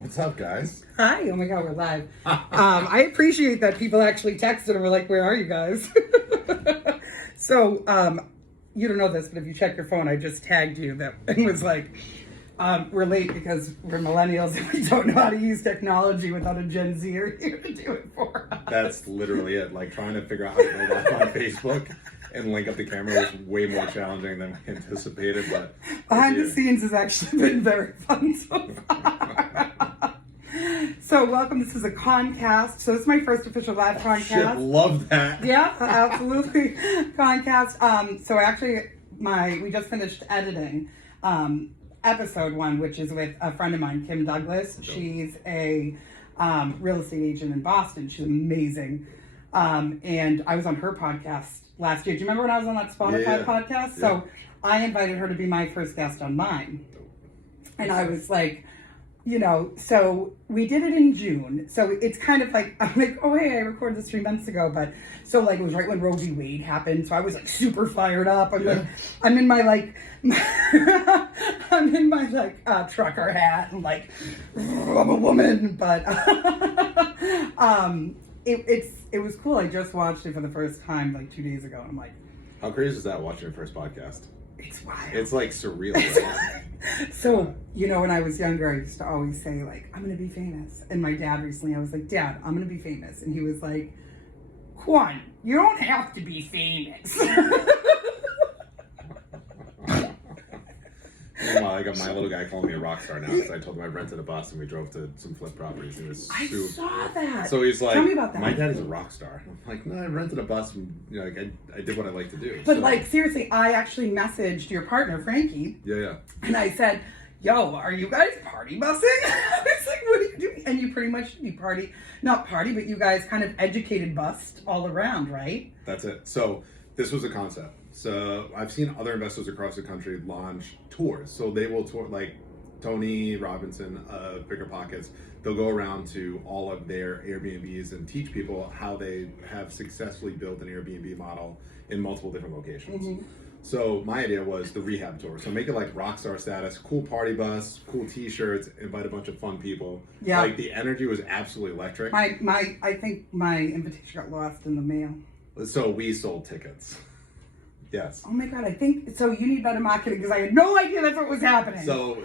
What's up, guys? Hi. Oh my God, we're live. I appreciate that people actually texted and were like, where are you guys? So, you don't know this, but if you check your phone, I just tagged you that and was like, we're late because we're millennials and we don't know how to use technology without a Gen Zer here to do it for us. That's literally it. Like trying to figure out how to go live on Facebook and link up the camera was way more challenging than we anticipated. But behind the scenes has actually been very fun so far. So welcome. This is a Concast. So this is my first official live Concast. Shit, love that. Yeah, absolutely. Concast. So actually, we just finished editing episode 1, which is with a friend of mine, Kim Douglas. She's a real estate agent in Boston. She's amazing. And I was on her podcast last year. Do you remember when I was on that Spotify podcast? Yeah. So I invited her to be my first guest on mine. And I was like, so we did it in June. So it's kind of like, I'm like, oh, hey, I recorded this 3 months ago. But so like, it was right when Roe v. Wade happened. So I was like super fired up. I'm in my trucker hat and like, I'm a woman. But it was cool. I just watched it for the first time like 2 days ago. And I'm like, how crazy is that watching your first podcast? It's wild. It's like surreal. Right? So, when I was younger, I used to always say, like, I'm going to be famous. And my dad recently, I was like, Dad, I'm going to be famous. And he was like, Juan, you don't have to be famous. Meanwhile, I got my little guy calling me a rock star now because I told him I rented a bus and we drove to some flip properties. And I saw that. So he's like, tell me about that. My dad is a rock star. I'm like, no, I rented a bus and I did what I like to do. But seriously, I actually messaged your partner, Frankie. Yeah. And I said, yo, are you guys party bussing? I was like, what are you doing? And you pretty much not party, but you guys kind of educated bust all around, right? That's it. So this was a concept. So I've seen other investors across the country launch tours. So they will tour, like Tony Robinson, Bigger Pockets. They'll go around to all of their Airbnbs and teach people how they have successfully built an Airbnb model in multiple different locations. Mm-hmm. So my idea was the rehab tour. So make it like rockstar status, cool party bus, cool t-shirts, invite a bunch of fun people. Yeah. Like the energy was absolutely electric. I think my invitation got lost in the mail. So we sold tickets. Yes. Oh my God, I think, so you need better marketing because I had no idea that's what was happening. So,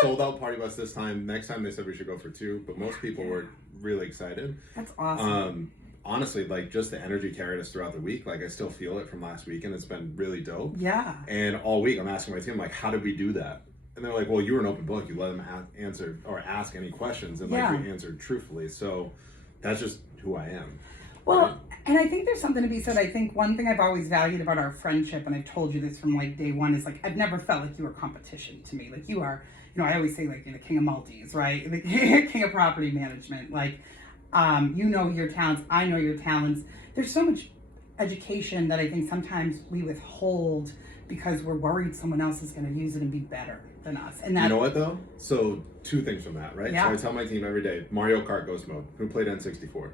sold out party bus this time. Next time they said we should go for 2, but most people were really excited. That's awesome. Honestly, like just the energy carried us throughout the week. Like I still feel it from last week and it's been really dope. Yeah. And all week I'm asking my team, like, how did we do that? And they're like, well, you were an open book. You let them answer or ask any questions and like you answered truthfully. So that's just who I am. Well, right? And I think there's something to be said. I think one thing I've always valued about our friendship, and I've told you this from like day one, is like I've never felt like you were competition to me. Like you are, I always say like you're the king of multis, right? The king of property management. Like, you know your talents, I know your talents. There's so much education that I think sometimes we withhold because we're worried someone else is going to use it and be better than us. And that, you know what though? So 2 things from that, right? Yeah. So I tell my team every day, Mario Kart Ghost Mode. Who played N64?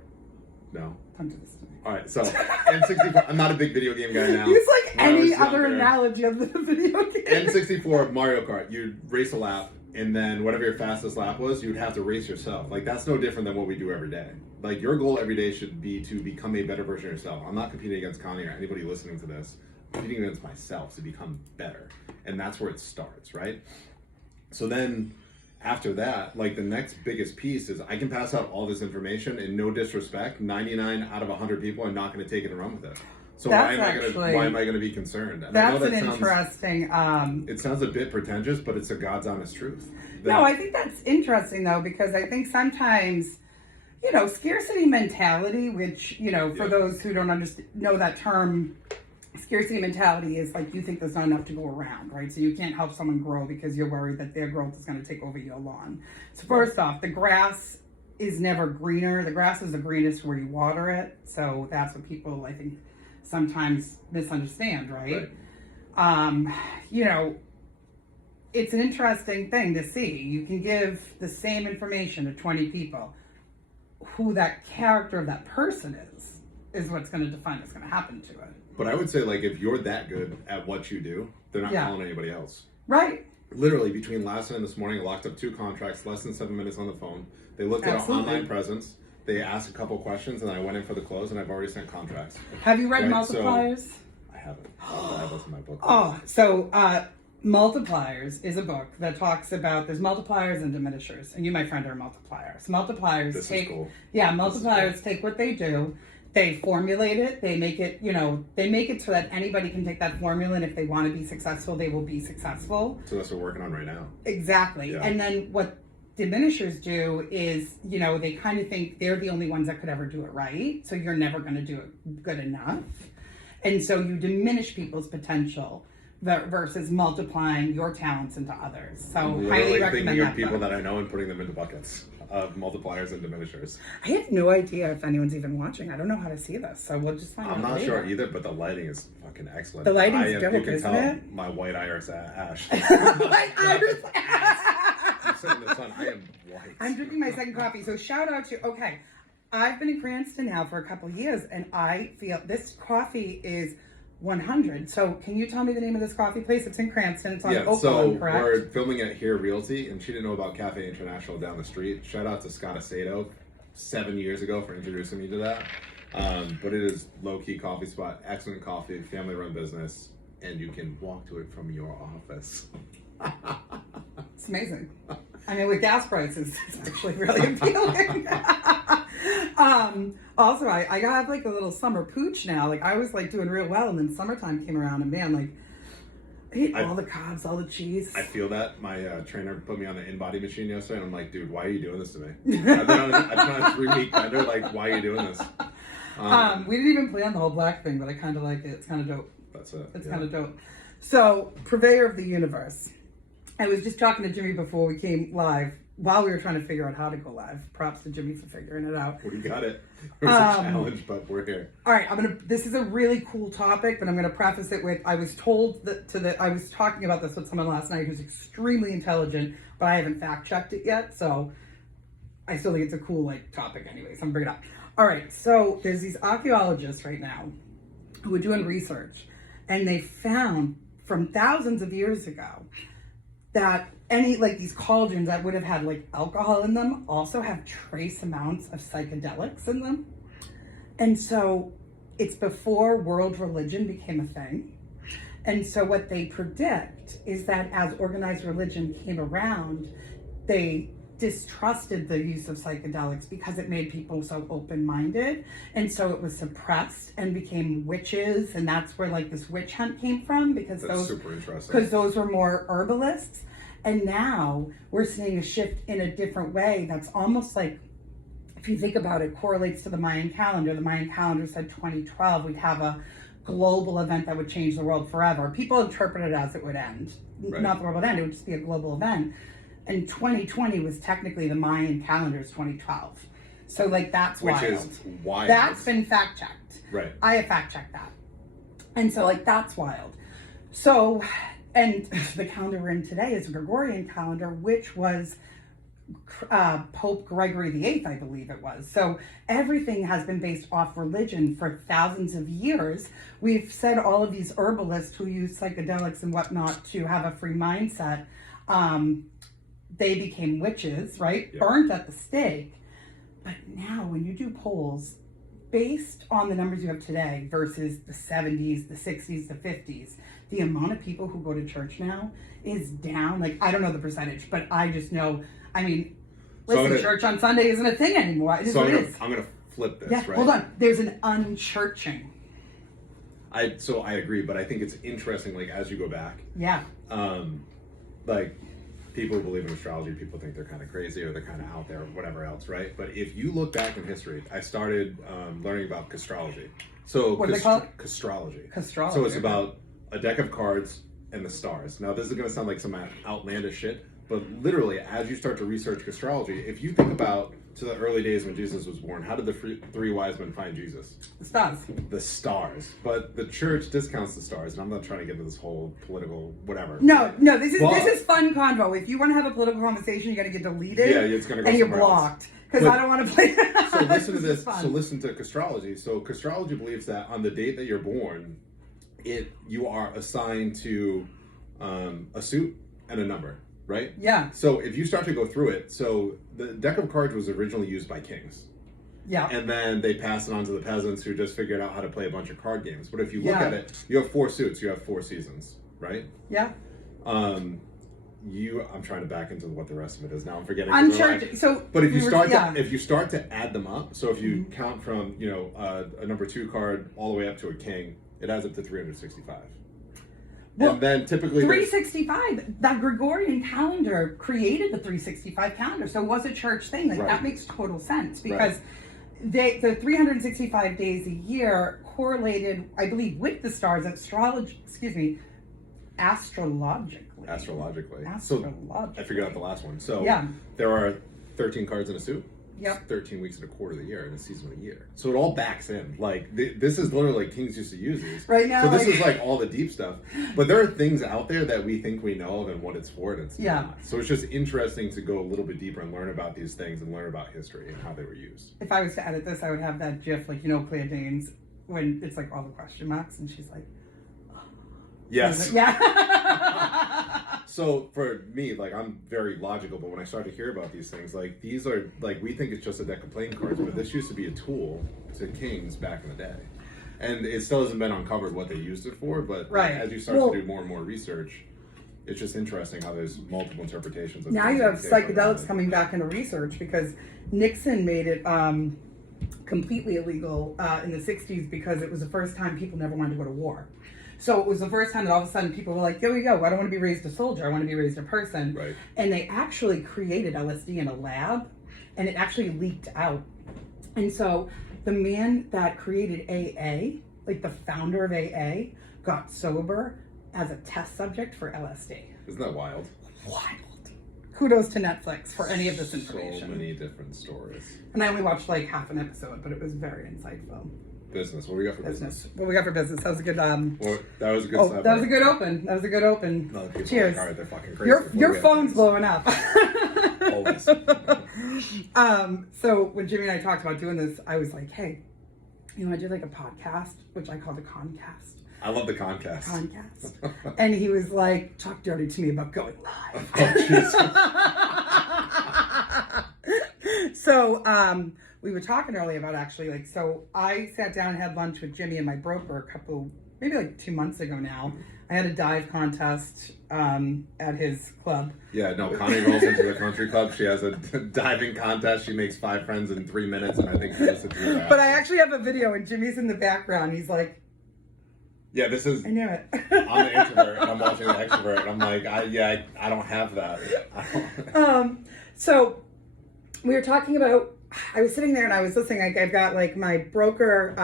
No. Come to this to me. All right, so N64. I'm not a big video game guy now. It's like any other analogy of the video game. N64 Mario Kart. You'd race a lap, and then whatever your fastest lap was, you'd have to race yourself. Like that's no different than what we do every day. Like your goal every day should be to become a better version of yourself. I'm not competing against Connie or anybody listening to this. I'm competing against myself to become better, and that's where it starts, right? So then. After that, like the next biggest piece is I can pass out all this information and no disrespect, 99 out of 100 people are not going to take it and run with it. So why am I going to be concerned? And that's interesting. It sounds a bit pretentious, but it's a God's honest truth. No, I think that's interesting though, because I think sometimes, scarcity mentality, which, for those who don't know that term, scarcity mentality is like you think there's not enough to go around, right? So you can't help someone grow because you're worried that their growth is going to take over your lawn. So first off, the grass is never greener. The grass is the greenest where you water it. So that's what people, I think, sometimes misunderstand, right? It's an interesting thing to see. You can give the same information to 20 people. Who that character of that person is what's going to define what's going to happen to it. But I would say, like, if you're that good at what you do, they're not calling anybody else. Right. literally between last night and this morning, I locked up 2 contracts, less than 7 minutes on the phone. They looked at our online presence. They asked a couple questions, and I went in for the close, and I've already sent contracts. Have you read Right, Multipliers? So, I haven't. I'll add those in my book. Oh, so Multipliers is a book that talks about, there's multipliers and diminishers, and you, my friend, are multipliers. Multipliers This take, is cool. yeah, multipliers take what they do, they formulate it, they make it, they make it so that anybody can take that formula, and if they want to be successful, they will be successful. So that's what we're working on right now. Exactly. Yeah. And then what diminishers do is, they kind of think they're the only ones that could ever do it right, so you're never going to do it good enough. And so you diminish people's potential versus multiplying your talents into others. So I'm highly literally recommend thinking of that people book. that I know and putting them into buckets of multipliers and diminishers. I have no idea if anyone's even watching. I don't know how to see this, so we'll just find out I'm not later. sure either, but the lighting is fucking excellent. The lighting's dope, you can isn't tell it? my white iris ash. Like Iris. I'm sitting in the sun. I am white. I'm drinking my second coffee, so shout out to, okay, I've been in Cranston now for a couple of years, and I feel this coffee is 100. So can you tell me the name of this coffee place? It's in Cranston. It's on Oak so Lawn, correct? we're filming at Here Realty, and she didn't know about Cafe International down the street. Shout out to Scott Aceto 7 years ago for introducing me to that. But it is low-key coffee spot, excellent coffee, family-run business, and you can walk to it from your office. It's amazing. I mean, with gas prices, it's actually really appealing. Also, I got like a little summer pooch now. Like I was like doing real well, and then summertime came around, and man, like I ate all the carbs, all the cheese. I feel that. My trainer put me on the in-body machine yesterday, and I'm like, dude, why are you doing this to me? I've been on a 3-week bender. Like, why are you doing this? We didn't even plan the whole black thing, but I kind of like it. It's kind of dope. That's it. It's kind of dope. So, purveyor of the universe. I was just talking to Jimmy before we came live, while we were trying to figure out how to go live. Props to Jimmy for figuring it out. We got it. It was a challenge, but we're here. All right, this is a really cool topic, but I'm gonna preface it with, I was told I was talking about this with someone last night who's extremely intelligent, but I haven't fact checked it yet, so I still think it's a cool topic anyway, so I'm gonna bring it up. All right, so there's these archaeologists right now who are doing research, and they found from thousands of years ago that any these cauldrons that would have had alcohol in them also have trace amounts of psychedelics in them. And so it's before world religion became a thing. And so what they predict is that as organized religion came around, they distrusted the use of psychedelics because it made people so open-minded, and so it was suppressed and became witches, and that's where this witch hunt came from, because That's super interesting. because those were more herbalists. And now we're seeing a shift in a different way that's almost like, if you think about it, correlates to the Mayan calendar. The Mayan calendar said 2012 we'd have a global event that would change the world forever. People interpret it as it would end. Right. Not the world would end, it would just be a global event. And 2020 was technically the Mayan calendar's 2012. So that's Which wild. is wild. That's been fact checked. Right. I have fact checked that. And so that's wild. So, and the calendar we're in today is a Gregorian calendar, which was Pope Gregory VIII, I believe it was. So everything has been based off religion for thousands of years. We've said all of these herbalists who use psychedelics and whatnot to have a free mindset, they became witches, right? Yeah. Burnt at the stake. But now when you do polls based on the numbers you have today versus the 70s, the 60s, the 50s, the amount of people who go to church now is down. I don't know the percentage, but I just know, church on Sunday isn't a thing anymore. It is what it is. I'm going to flip this, Yeah, right? hold on. There's an unchurching. I agree, but I think it's interesting, as you go back, Yeah. people who believe in astrology, people think they're kind of crazy or they're kind of out there or whatever else, right? But if you look back in history, I started learning about castrology. So What do they call it? Castrology. Castrology. So it's about a deck of cards and the stars. Now, this is going to sound like some outlandish shit, but literally, as you start to research astrology, if you think about to the early days when Jesus was born, how did the three wise men find Jesus? The stars. The stars. But the church discounts the stars, and I'm not trying to get into this whole political whatever. No, this is fun convo. If you want to have a political conversation, you got to get deleted. Yeah, it's going to go and you're somewhere else. blocked because I don't want to play. So listen to This is this. fun. So listen to castrology. So castrology believes that on the date that you're born, you are assigned to a suit and a number, right? Yeah. So if you start to go through it, so the deck of cards was originally used by kings. Yeah. And then they passed it on to the peasants who just figured out how to play a bunch of card games. But if you look at it, you have 4 suits, you have 4 seasons, right? Yeah. I'm trying to back into what the rest of it is now. I'm forgetting. I'm sure. So, but if you start to add them up, so if you count from a number 2 card all the way up to a king, it adds up to 365. Well, and then typically 365. That Gregorian calendar created the 365 calendar, so it was a church thing. Like that makes total sense because the 365 days a year correlated, I believe, with the stars. Astrologically. So I figured out the last one. So yeah. There are 13 cards in a suit. Yep. 13 weeks in a quarter of the year, in a season of a year. So it all backs in. Like this is literally like kings used to use these. Right now. So this is like all the deep stuff. But there are things out there that we think we know of and what it's for, and it's not. So it's just interesting to go a little bit deeper and learn about these things and learn about history and how they were used. If I was to edit this, I would have that GIF, like Claire Danes, when it's like all the question marks, and she's like, yes. Yeah. So for me, like I'm very logical, but when I start to hear about these things, like these are like we think it's just a deck of playing cards, but this used to be a tool to kings back in the day, and it still hasn't been uncovered what they used it for. But as you start to do more and more research, it's just interesting how there's multiple interpretations. Of now you have psychedelics coming back into research because Nixon made it completely illegal in the 60s because it was the first time people never wanted to go to war. So it was the first time that all of a sudden people were like, there we go, I don't want to be raised a soldier, I want to be raised a person. Right. And they actually created LSD in a lab, and it actually leaked out. And so the man that created AA, like the founder of AA, got sober as a test subject for LSD. Isn't that wild? Wild. Kudos to Netflix for any of this information. So many different stories. And I only watched like half an episode, but it was very insightful. Business. What we got for business? What we got for business? That was a good. Well, that was a good. That was a good open. That was a good open. No, cheers. Like, they're fucking crazy. Your phone's blowing up. Always. So when Jimmy and I talked about doing this, I was like, hey, I did like a podcast, which I call the Concast. I love the Concast. And he was like, talk dirty to me about going live. Oh, Jesus. So we were talking earlier about actually so I sat down and had lunch with Jimmy and my broker maybe like 2 months ago now. I had a dive contest at his club. Yeah, no, Connie rolls into the country club. She has a diving contest. She makes 5 friends in 3 minutes, and I think she listened to that. But I actually have a video, and Jimmy's in the background. He's like, yeah, this is. I knew it. I'm the introvert, and I'm watching the extrovert, and I'm like, I don't have that. So we were talking about. I was sitting there and I was listening. I've got like my broker,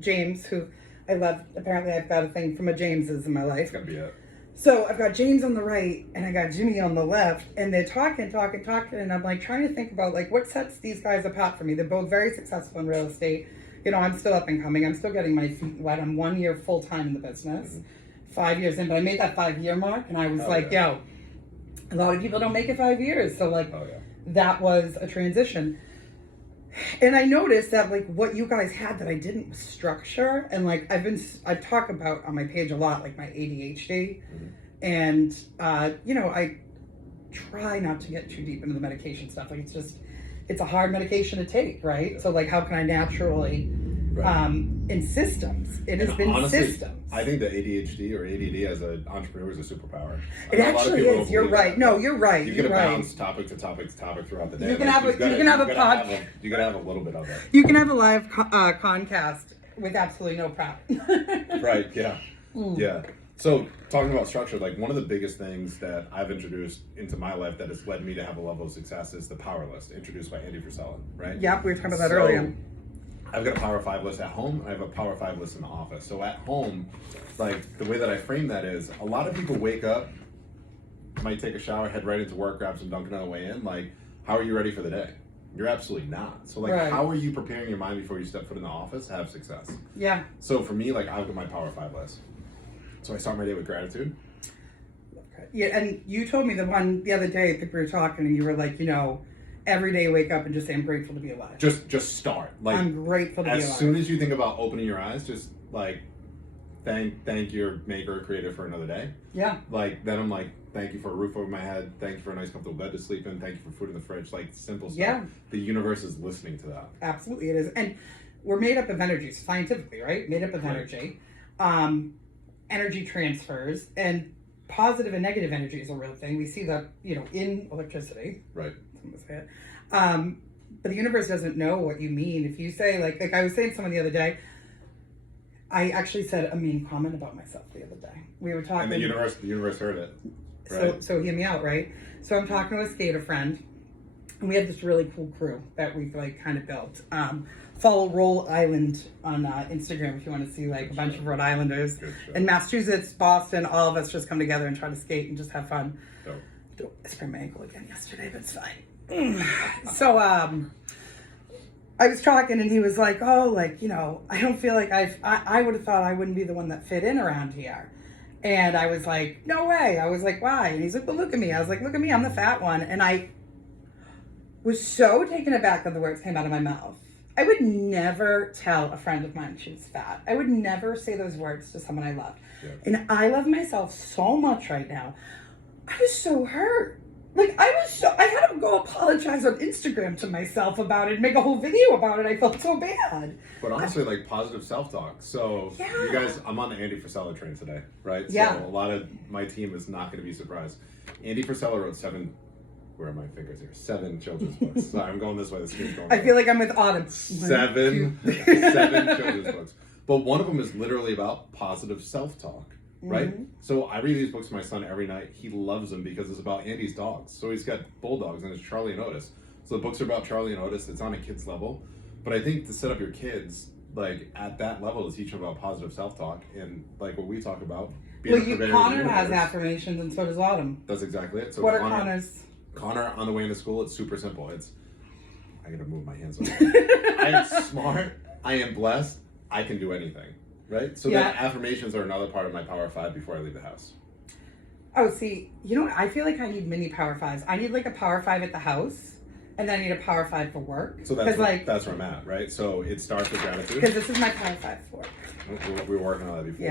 James, who I love. Apparently, I've got a thing from a James's in my life. It's gonna be it. So I've got James on the right and I got Jimmy on the left, and they're talking, and I'm like trying to think about like what sets these guys apart for me. They're both very successful in real estate. I'm still up and coming. I'm still getting my feet wet. I'm 1 year full time in the business, 5 years in, but I made that 5-year mark, and I was yo, a lot of people don't make it 5 years. So that was a transition. And I noticed that like what you guys had that I didn't was structure, and like I talk about on my page a lot like my ADHD, and I try not to get too deep into the medication stuff. Like it's a hard medication to take, right? So like how can I naturally in systems? It has been honestly, systems. I think the ADHD or ADD as an entrepreneur is a superpower. It actually is. You're right. No, you're right. You get to bounce topic to topic to topic throughout the day. You can have a podcast. You gotta have a little bit of it. You can have a live Concast with absolutely no prep. Right. Yeah. Yeah. So talking about structure, like one of the biggest things that I've introduced into my life that has led me to have a level of success is the power list, introduced by Andy Frisella, right? Yep, we were talking about that earlier. I've got a Power 5 list at home, and I have a Power 5 list in the office. So at home, like the way that I frame that is, a lot of people wake up, might take a shower, head right into work, grab some Dunkin' on the way in. Like, how are you ready for the day? You're absolutely not. So like, how are you preparing your mind before you step foot in the office to have success? Yeah. So for me, like I've got my Power 5 list. So I start my day with gratitude. Yeah, and you told me the other day, I think we were talking, and you were like, every day wake up and just say, I'm grateful to be alive. Just start. Like, I'm grateful to be alive. As soon as you think about opening your eyes, just like thank your maker or creator for another day. Yeah. Like then I'm like, Thank you for a roof over my head. Thank you for a nice comfortable bed to sleep in. Thank you for food in the fridge. Like simple stuff. Yeah. The universe is listening to that. Absolutely, it is. And we're made up of energies, scientifically, right? Made up of energy. Energy transfers, and positive and negative energy is a real thing. We see that, in electricity. Right. Someone say it. But the universe doesn't know what you mean. If you say, like I was saying to someone the other day, I actually said a mean comment about myself the other day. We were talking. And the universe heard it. Right? So hear me out, right? So I'm talking to a skater friend, and we have this really cool crew that we've like kind of built. Follow Rhode Island on Instagram if you want to see like a bunch of Rhode Islanders. In Massachusetts, Boston, all of us just come together and try to skate and just have fun. I sprained my ankle again yesterday, but it's fine. So I was talking and he was like, oh, like, I don't feel like I would have thought I wouldn't be the one that fit in around here. And I was like, no way. I was like, why? And he's like, well, look at me. I was like, look at me. I'm the fat one. And I was so taken aback that the words came out of my mouth. I would never tell a friend of mine she was fat. I would never say those words to someone I loved. Yeah. And I love myself so much right now. I was so hurt. Like, I had to go apologize on Instagram to myself about it, make a whole video about it. I felt so bad. But honestly, like positive self-talk. So you guys, I'm on the Andy Frisella train today, right? Yeah. So a lot of my team is not going to be surprised. Andy Frisella wrote 7 children's books. Sorry, I'm going this way. The screen's going. I feel like I'm with Autumn. 7 children's books. But one of them is literally about positive self-talk. Right? Mm-hmm. So I read these books to my son every night. He loves them because it's about Andy's dogs. So he's got bulldogs and it's Charlie and Otis. So the books are about Charlie and Otis. It's on a kid's level. But I think to set up your kids like at that level to teach them about positive self-talk and like what we talk about. Connor has affirmations and so does Autumn. That's exactly it. So what are Connor's? Connor on the way into school, it's super simple. I gotta move my hands up. I am smart. I am blessed. I can do anything. Right? So then affirmations are another part of my Power 5 before I leave the house. Oh, see, I feel like I need mini Power 5s. I need like a Power 5 at the house, and then I need a Power 5 for work. So that's where I'm at, right? So it starts with gratitude. Because this is my Power 5 for work. We were working on that before.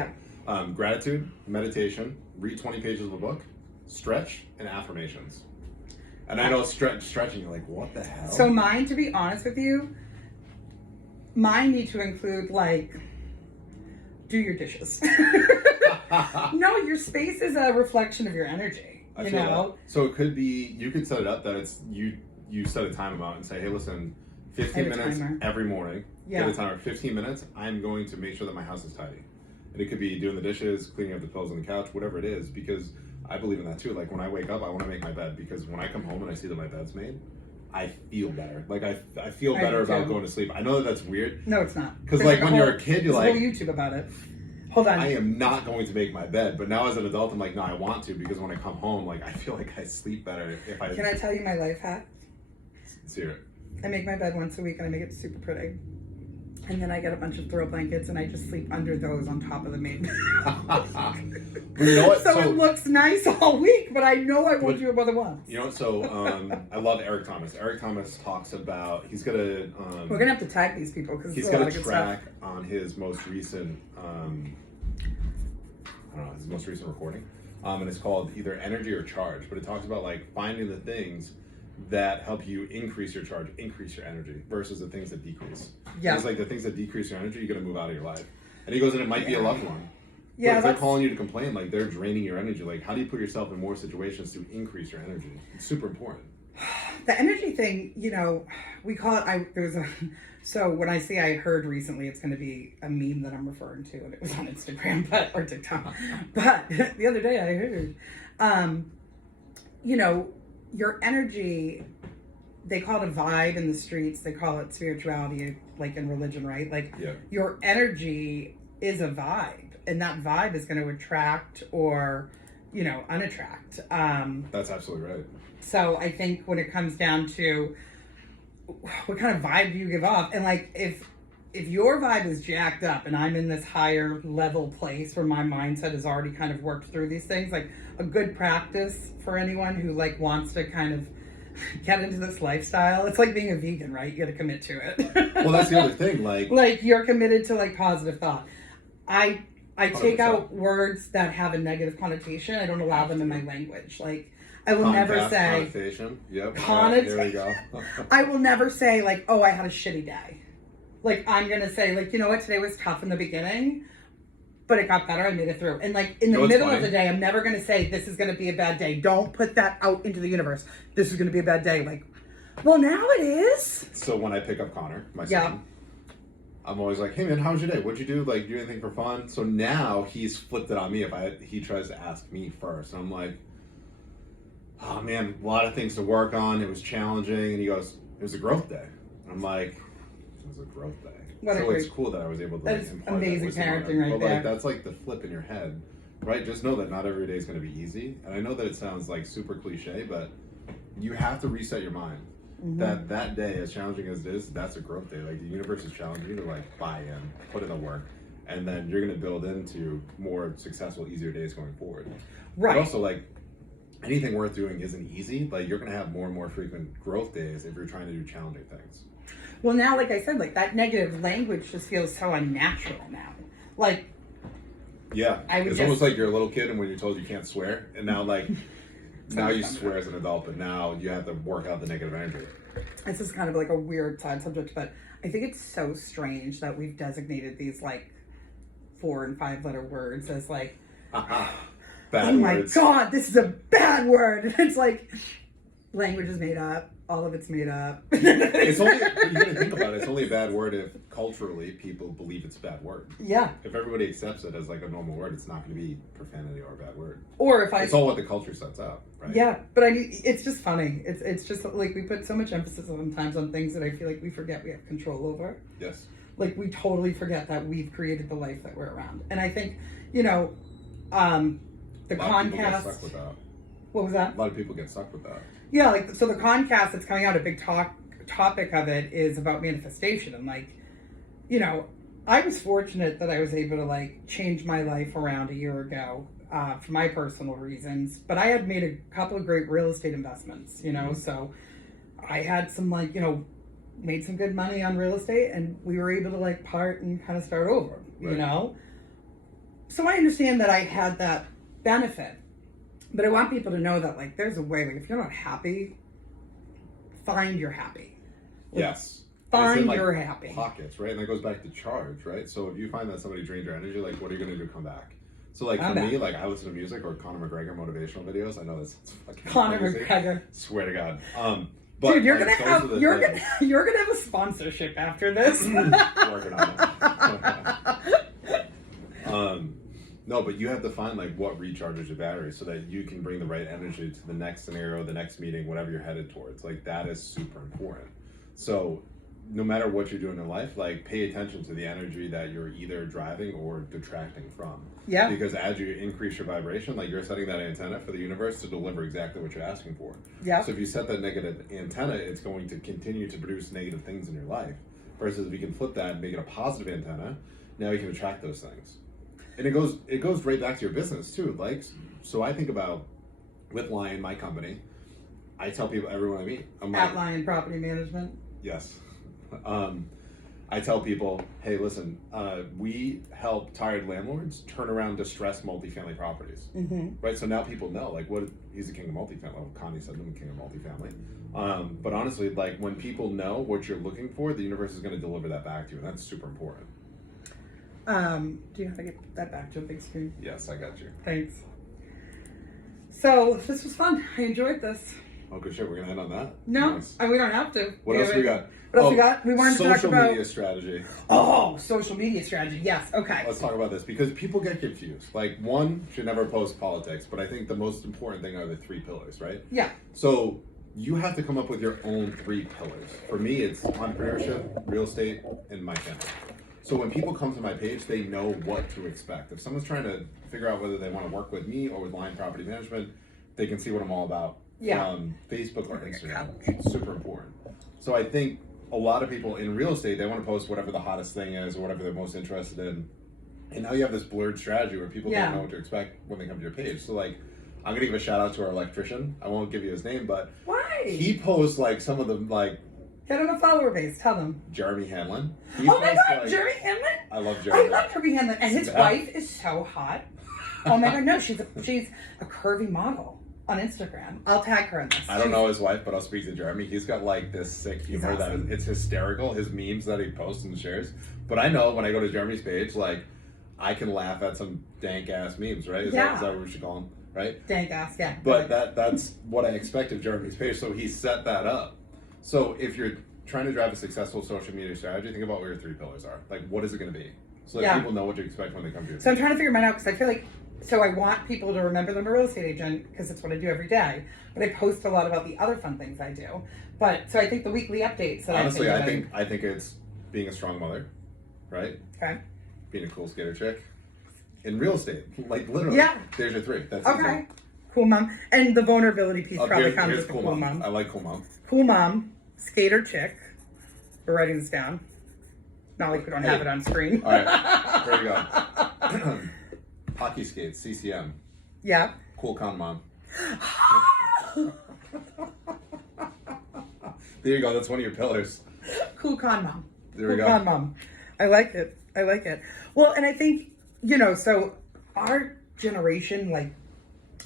Yeah. Gratitude, meditation, read 20 pages of a book, stretch, and affirmations. And I know stretching, you're like, what the hell? So mine, to be honest with you, mine need to include like... do your dishes. No, your space is a reflection of your energy. I feel that. So it could be, you could set it up that it's, you set a time amount and say, hey, listen, 15 minutes every morning. Get a timer. 15 minutes, I'm going to make sure that my house is tidy. And it could be doing the dishes, cleaning up the pillows on the couch, whatever it is, because I believe in that too. Like when I wake up, I want to make my bed because when I come home and I see that my bed's made, I feel better. Like I feel better about going to sleep. I know that that's weird. No, it's not. Because like when you're a kid, you're like, there's a whole YouTube about it. Hold on. I am not going to make my bed. But now as an adult, I'm like, no, I want to because when I come home, like I feel like I sleep better if I. Can I tell you my life hack? Let's hear it. I make my bed once a week and I make it super pretty. And then I get a bunch of throw blankets and I just sleep under those on top of the main bed. Well, you know what? So it looks nice all week, but I know I won't do it more than once. You know what? So I love Eric Thomas. Eric Thomas talks about, he's going to... we're going to have to tag these people because he's going to track on his most recent, his most recent recording. And it's called either Energy or Charge. But it talks about like finding the things that help you increase your charge, increase your energy, versus the things that decrease. Yeah. It's like the things that decrease your energy, you're going to move out of your life. And he goes, and it might be a loved one. Yeah, but if they're calling you to complain, like they're draining your energy. Like, how do you put yourself in more situations to increase your energy? It's super important. The energy thing, we call it, so when I say I heard recently, it's going to be a meme that I'm referring to, and it was on Instagram, or TikTok. But the other day I heard, your energy, they call it a vibe in the streets. They call it spirituality, like in religion, right? Like your energy is a vibe, and that vibe is going to attract or, unattract. That's absolutely right. So I think when it comes down to what kind of vibe do you give off, and like if your vibe is jacked up and I'm in this higher level place where my mindset has already kind of worked through these things, like a good practice for anyone who like wants to kind of get into this lifestyle, it's like being a vegan, right? You got to commit to it. Well, that's the other thing. Like you're committed to like positive thought. I I take 100%. out words that have a negative connotation. I don't allow them in my language. Like, I will never Concast, say connotation. Yep. connotation. There we go. I will never say like, oh, I had a shitty day. Like, I'm gonna say like, you know what, today was tough in the beginning, but it got better. I made it through. And like in the middle of the day, I'm never gonna say this is gonna be a bad day. Don't put that out into the universe. This is gonna be a bad day. Like, well, now it is. So when I pick up Connor, my Yeah. son, I'm always like, hey man, how was your day? What'd you do? Like, do anything for fun? So now he's flipped it on me. He tries to ask me first, and I'm like, oh man, a lot of things to work on. It was challenging. And he goes, it was a growth day. I'm like, it was a growth day. So it's cool that I was able to That like, is impart amazing wisdom on parenting him. right But there. like that's like the flip in your head, right? Just know that not every day is going to be easy. And I know that it sounds like super cliche, but you have to reset your mind. Mm-hmm. That day, as challenging as it is, that's a growth day. Like the universe is challenging you to like buy in, put in the work, and then you're going to build into more successful, easier days going forward. Right. But also, like, anything worth doing isn't easy. Like, you're going to have more and more frequent growth days if you're trying to do challenging things. Well, now, like I said, like that negative language just feels so unnatural now. Like, yeah, I would it's just, almost like you're a little kid and when you're told you can't swear, and now like now you swear as an adult, but now you have to work out the negative energy. This is kind of like a weird side subject, but I think it's so strange that we've designated these like 4 and 5 letter words as like, Bad oh my words. god, this is a bad word. And it's like, language is made up. All of it's made up. It's only, you gotta think about it, it's only a bad word if culturally people believe it's a bad word. Yeah. If everybody accepts it as like a normal word, it's not going to be profanity or a bad word. Or if It's all what the culture sets up, right? Yeah, but it's just funny. It's just like we put so much emphasis sometimes on things that I feel like we forget we have control over. Yes. Like we totally forget that we've created the life that we're around. And I think, you know, the Concast. What was that? A lot of people get stuck with that. Yeah, like so the Concast that's coming out, a big topic of it is about manifestation. And like, you know, I was fortunate that I was able to like change my life around a year ago for my personal reasons. But I had made a couple of great real estate investments, you know, so I had some like, you know, made some good money on real estate and we were able to like part and kind of start over, you know? So I understand that I had that benefit. But I want people to know that, like, there's a way. Like, if you're not happy, find your happy. Like, yes. Find like your happy. Pockets, right? And that goes back to charge, right? So if you find that somebody drains your energy, like, what are you going to do to come back? So, like, for me, like, I listen to music or Conor McGregor motivational videos. I know that's fucking Conor crazy. McGregor. Swear to God. But, dude, you're like, gonna have a sponsorship after this. Working on it. No, but you have to find like what recharges your battery so that you can bring the right energy to the next scenario, the next meeting, whatever you're headed towards. Like that is super important. So no matter what you're doing in life, like pay attention to the energy that you're either driving or detracting from. Yeah. Because as you increase your vibration, like you're setting that antenna for the universe to deliver exactly what you're asking for. Yeah. So if you set that negative antenna, it's going to continue to produce negative things in your life. Versus if you can flip that and make it a positive antenna, now you can attract those things. And it goes right back to your business too. Like, so I think about with Lyon, my company, I tell people, everyone I meet, I'm like, At Lyon Property Management. yes. I tell people, hey, listen, we help tired landlords turn around distressed multifamily properties. Right? So now people know, like, what he's the king of multifamily. Well, Connie said I'm the king of multifamily. But honestly, like, when people know what you're looking for, the universe is going to deliver that back to you, and that's super important. Do you have to get that back to a big screen? Yes, I got you. Thanks. So this was fun. I enjoyed this. Oh, good shit. We're going to end on that? No, Nice. we don't have to. What else we got? What else we got? We wanted to talk about social media strategy. Oh, social media strategy. Yes. Okay. Let's talk about this because people get confused. Like, one should never post politics, but I think the most important thing are the 3 pillars, right? Yeah. So you have to come up with your own 3 pillars. For me, it's entrepreneurship, real estate, and my family. So when people come to my page, they know what to expect. If someone's trying to figure out whether they want to work with me or with Lyon Property Management, they can see what I'm all about from Facebook or Instagram. It's super important. So I think a lot of people in real estate, they want to post whatever the hottest thing is or whatever they're most interested in. And now you have this blurred strategy where people don't know what to expect when they come to your page. So like, I'm going to give a shout out to our electrician. I won't give you his name, but why? He posts like some of the like Get him a follower base. Tell them. Jeremy Hanlon. Oh my God, Jeremy Hanlon. I love Jeremy. I love Jeremy Hanlon, and his wife is so hot. Oh my God, no, she's a curvy model on Instagram. I'll tag her in this. I don't know his wife, but I'll speak to Jeremy. He's got like this sick humor awesome. that it's hysterical. His memes that he posts and shares. But I know when I go to Jeremy's page, like I can laugh at some dank ass memes, right? Is that what we should call them, right? Dank ass, yeah. But that's what I expect of Jeremy's page. So he set that up. So if you're trying to drive a successful social media strategy, think about what your 3 pillars are. Like, what is it going to be? So that people know what to expect when they come to you. So I'm trying to figure mine out because I feel like, so I want people to remember that I'm a real estate agent because it's what I do every day. But I post a lot about the other fun things I do. But so I think the weekly updates. That honestly, I think it's being a strong mother, right? Okay. Being a cool skater chick. In real estate, like literally. Yeah. There's your 3. That's okay. easy. Cool mom, and the vulnerability piece probably comes with cool mom. I like cool mom. Cool mom, skater chick. We're writing this down. Not like we don't have it on screen. All right, there you go. Hockey skates, CCM. Yeah. Cool con mom. There you go. That's one of your pillars. Cool con mom. There we go. Cool con mom. I like it. I like it. Well, and I think, you know, so our generation, like,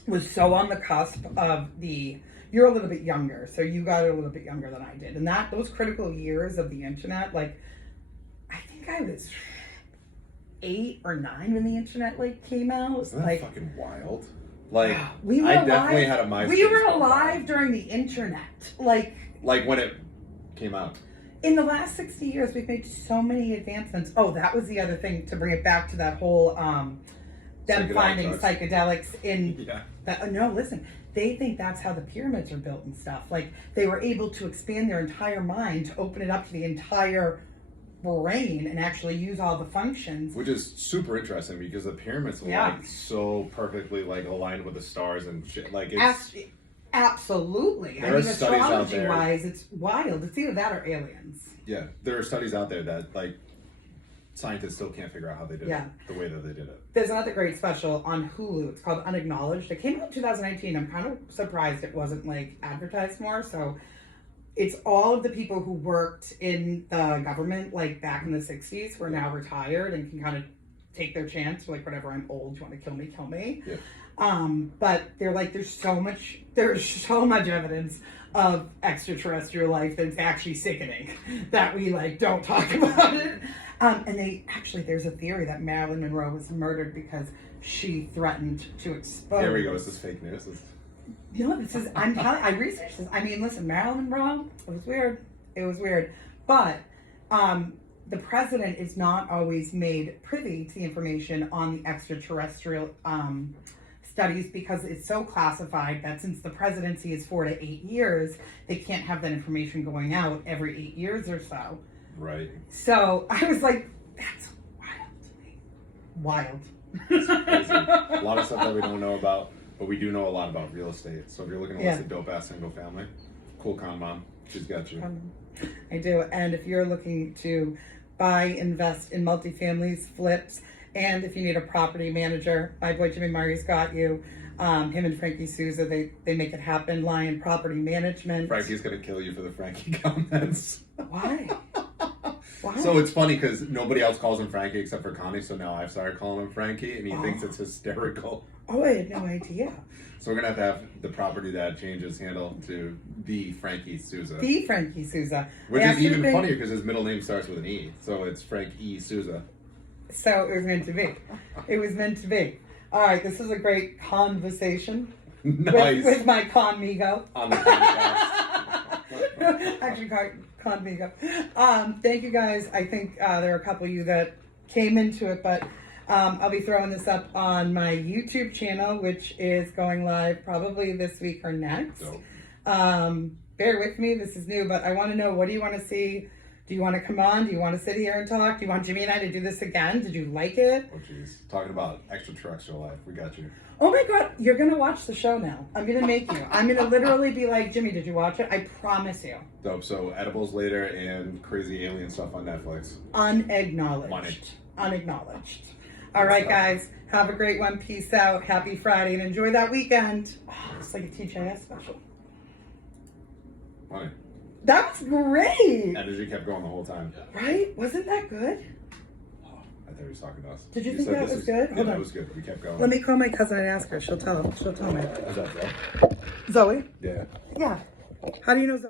was so on the cusp of you're a little bit younger, so you got it a little bit younger than I did. And those critical years of the internet, like, I think I was 8 or 9 when the internet, like, came out. Isn't that like, fucking wild? Like, we were I definitely had a MySpace. We were alive during the internet. Like when it came out. In the last 60 years, we've made so many advancements. Oh, that was the other thing, to bring it back to that whole, them finding psychedelics in that. No, listen, they think that's how the pyramids are built and stuff. Like, they were able to expand their entire mind to open it up to the entire brain and actually use all the functions. Which is super interesting because the pyramids are like so perfectly like aligned with the stars and shit. Like it's absolutely. I mean, astrology wise, it's wild. It's either that or aliens. Yeah, there are studies out there that like scientists still can't figure out how they did it the way that they did it. There's another great special on Hulu. It's called Unacknowledged. It came out in 2019. I'm kind of surprised it wasn't like advertised more. So it's all of the people who worked in the government like back in the 60s who are now retired and can kind of take their chance. Like, whatever, I'm old. You want to kill me? Kill me. Yeah. But they're like, there's so much evidence of extraterrestrial life that's actually sickening that we like don't talk about it. And there's a theory that Marilyn Monroe was murdered because she threatened to expose. There we go. This is fake news. I'm telling. I researched this. I mean, listen, Marilyn Monroe. It was weird. It was weird, but the president is not always made privy to the information on the extraterrestrial studies because it's so classified that since the presidency is 4 to 8 years, they can't have that information going out every 8 years or so. Right. So I was like, that's wild to me. Wild. It's crazy. A lot of stuff that we don't know about, but we do know a lot about real estate. So if you're looking to list a dope ass single family, cool con mom, she's got you. I do. And if you're looking to buy, invest in multifamilies, flips, and if you need a property manager, my boy Jimmy Murray's got you. Him and Frankie Souza, they make it happen. Lyon Property Management. Frankie's gonna kill you for the Frankie comments. Why? Why? So it's funny because nobody else calls him Frankie except for Connie, so now I've started calling him Frankie, and he thinks it's hysterical. Oh, I had no idea. So we're gonna have the property dad change his handle to the Frankie Souza. The Frankie Souza. Which is even funnier because his middle name starts with an E, so it's Frank E. Souza. So it was meant to be. It was meant to be. All right, this is a great conversation. Nice. With my conmigo. On the Concast. Actually, conmigo. Thank you guys. I think there are a couple of you that came into it, but I'll be throwing this up on my YouTube channel, which is going live probably this week or next. Bear with me. This is new, but I want to know, what do you want to see? Do you want to come on? Do you want to sit here and talk? Do you want Jimmy and I to do this again? Did you like it? Oh, jeez. Talking about extraterrestrial life. We got you. Oh, my God. You're going to watch the show now. I'm going to make you. I'm going to literally be like, Jimmy, did you watch it? I promise you. Dope. So edibles later and crazy alien stuff on Netflix. Unacknowledged. Money. Unacknowledged. All right, guys. Have a great one. Peace out. Happy Friday. And enjoy that weekend. Oh, it's like a TJS special. Money. That was great. Energy kept going the whole time. Right? Wasn't that good? I thought he was talking to us. Did you He think said that this was good? Yeah, Hold that on. was good. We kept going. Let me call my cousin and ask her. She'll tell me. Is that Joe? Zoe? Yeah. Yeah. How do you know Zoe?